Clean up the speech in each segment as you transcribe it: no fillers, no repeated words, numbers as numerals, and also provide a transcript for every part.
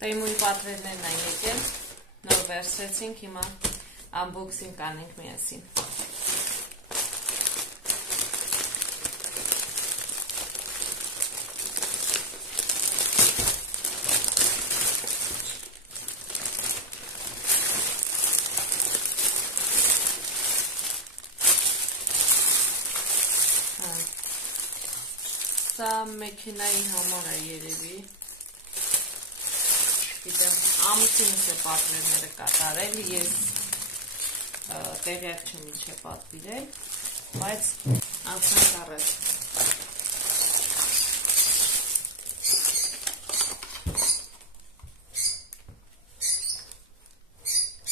Տեյմուի պատվերներն են եկել, նոր վերցրեցինք, հիմա unboxing կանենք միասին։ Սա մեքենայի համար է երևի, գիտեմ, ամուսինս է պատվերները կատարել, ես տեղյակ չեմ ինչ է պատվիրել, բայց անցնենք առաջ։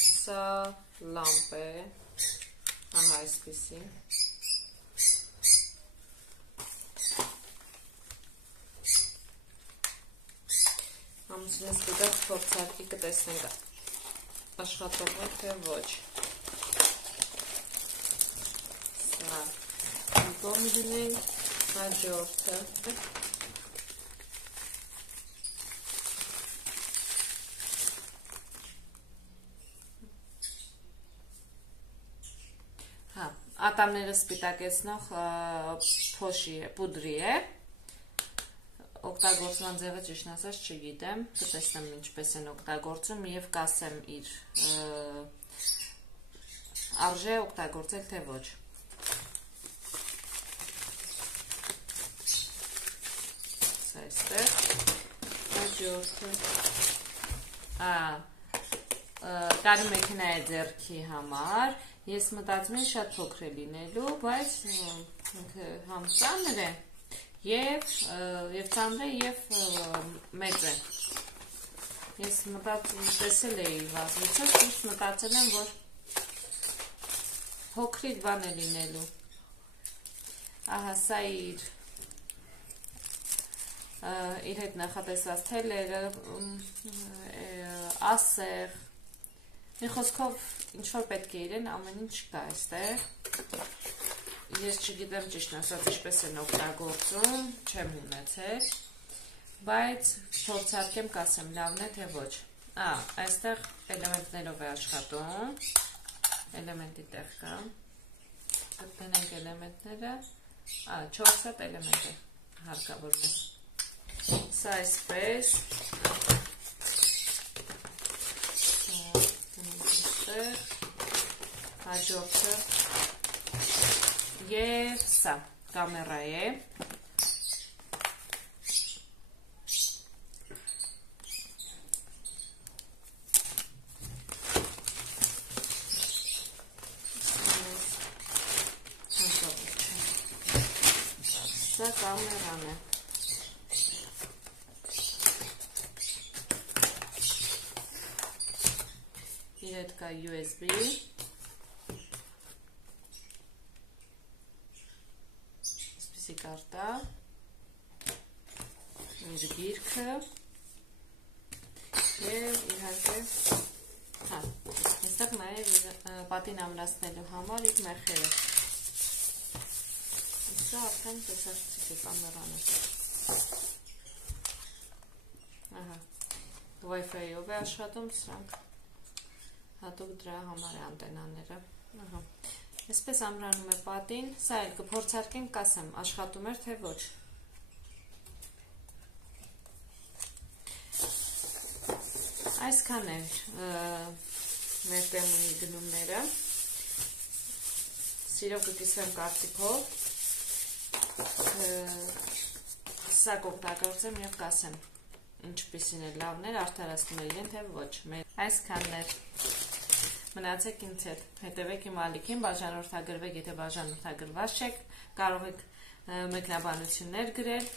Սա լամպ է, ահա այսպիսի։ Ամուսինս դուք փորձարկի կտեսնենք աշխատող է, թե ոչ։ Սա կոմ դնենք, հաջորդը։ Ատամները սպիտակեցնող փոշի է, պուդրի է։ Օգտագործման ձևը ճիշտն ասած չգիտեմ, կտեսնեմ ինչպես են օգտագործում եւ կասեմ իր արժե օգտագործել թե ոչ։ Սա այստեղ հաջորդը կարի մեքենա է ձեռքի համար, ես մտածում եմ շատ փոքր է լինելու, բայց համ ծանր է և ծանր է և մեծ է։ Ես տեսել էի վազվիցով, ճիշտ մտածել եմ, որ փոքրիկ բան է լինելու։ Ահա սա իր հետ նախատեսված թելերը, ասեղ, մի խոսքով ինչ-որ պետք է իրեն, ամեն ինչ կա այստեղ։ Ես չգիտեմ ճիշտ ասած ինչպես են օգտագործում, չեմ ունեցել, բայց փորձարկեմ կասեմ լավն է թե ոչ։ Այստեղ էլեմենտներով է աշխատում, էլեմենտի տեղ կա, գտնենք էլեմենտները, 4 հատ էլեմենտ է հարկավոր մեզ։ Սա այսպես, հաջորդը և սա կամերա է, սա կամերան է, իր հետ կա USB, կարտա, իր գիրքը և իհարկե, այստեղ նաև պատին ամրացնելու համար իր մեխերը։ Սա արդեն տեսարցիկ է կամերան է։ Wi-Fi-ով է աշխատում, սրանք հատուկ դրա համար է անտենաները։ Այսպես ամրանում է պատին, սա էլ կփորձարկենք կասեմ, աշխատում էր թե ոչ։ Այսքան է մեր տեմուի գնումները, սիրով կկիսվեմ կարծիքով, սա կօգտագործեմ և կասեմ, ինչպիսին է լավն էր, արդարացնում է իրեն թե ոչ։ Այսքանն էր։ Մնացեք ինձ հետ, հետևեք իմ ալիքին, բաժանորդագրվեք, եթե բաժանորդագրված չեք, կարող եք մեկնաբանություններ գրել,